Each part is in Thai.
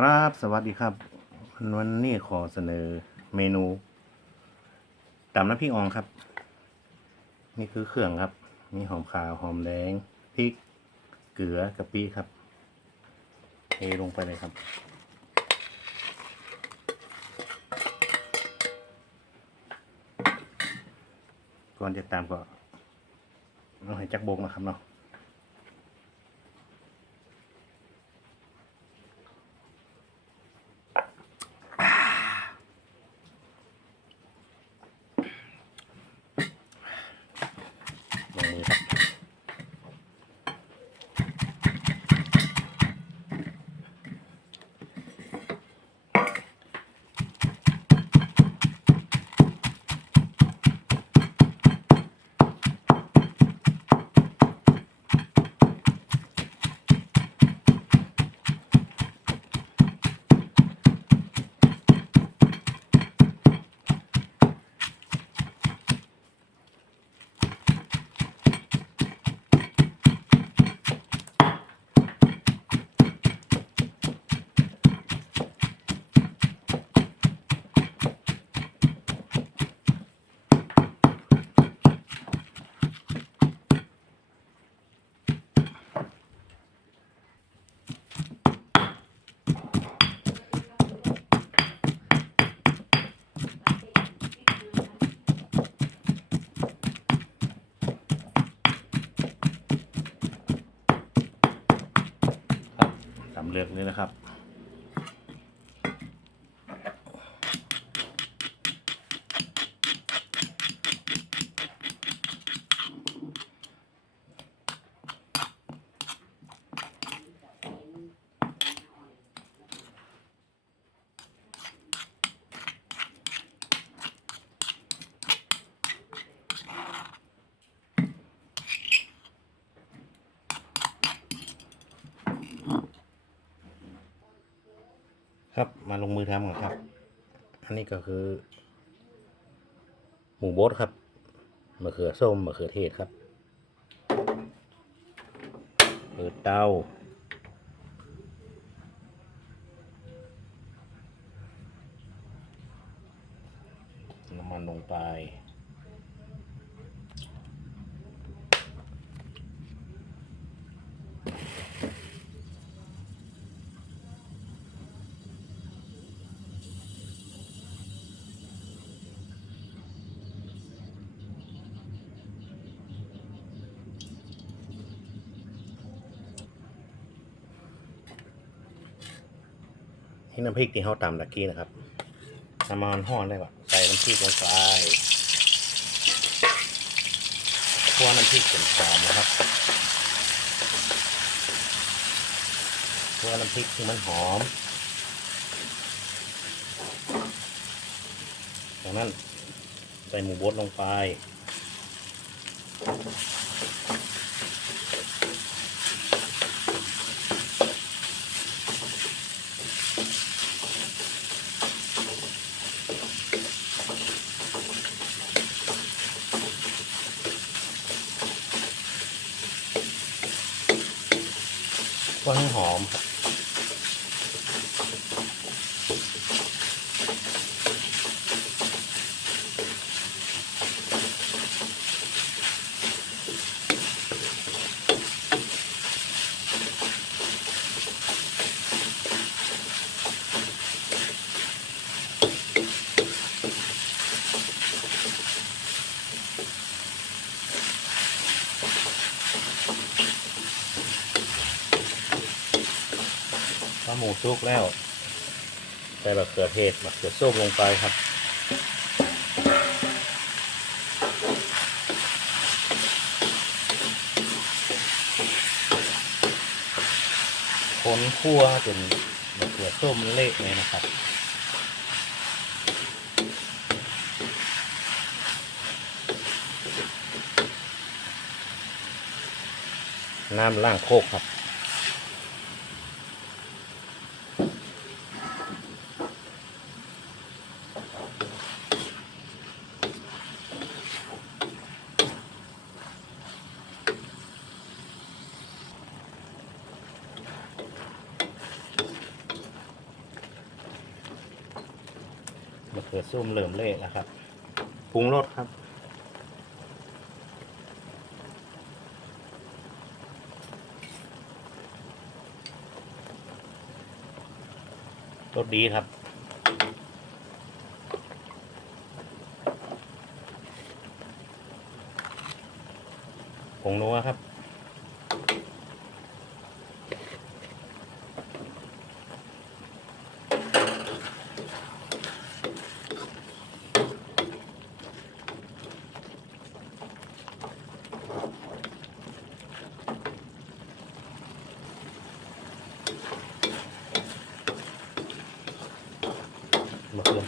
ครับสวัสดีครับ วันนี้ขอเสนอเมนูตำน้ำพริกอ่องครับ นี่คือเครื่องครับ มีหอมขาวหอมแดงพริกเกลือกะปิครับเทลงไปเลยครับ ก่อนจะตามก็ต้องให้จักบกนะครับเนาะ เลือกนี้นะครับ ครับมาลงมือทำกันครับ อันนี้ก็คือ หมูบดครับมะเขือส้มมะเขือเทศครับ เปิดเตาน้ำมันลงไป นี่น้ำพริกที่เขาตำตะกี้นะครับน้ำมันห่อนได้ปะใส่น้ำพริกลงไปคั่วน้ำพริกจนหอมนะครับคั่วน้ำพริกที่มันหอมจากนั้นใส่หมูบดลงไป ก็ให้หอมครับ หมูสุกแล้ว ใส่มะเขือเทศมะเขือส้มลงไปครับคนคั่วจนมะเขือส้มเละเลยนะครับ น้ำล่างโคกครับ ขือส้มเหลิ่มเละนะครับปรุงรสครับรสดีครับผงนัวครับ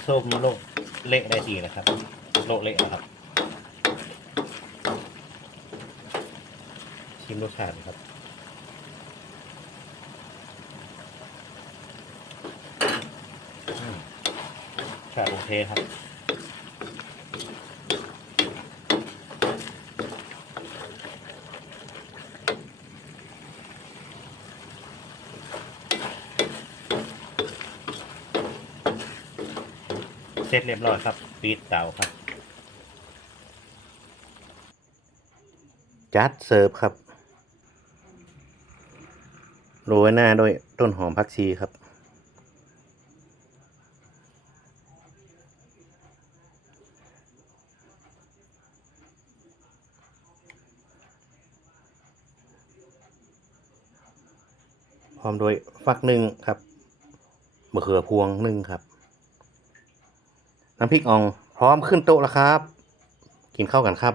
ส้มโลกเละได้ดีนะครับ โลกเละนะครับ ชิมรสชาติครับชาติโอเคครับ เสร็จเรียบร้อยครับปีดเตาครับ จัดเสิร์ฟครับ โรยหน้าด้วยต้นหอมผักชีครับ พร้อมด้วยฟักหนึ่งครับมะเขือพวงหนึ่งครับ น้ำพริกอ่องพร้อมขึ้นโต๊ะแล้วครับ กินข้าวกันครับ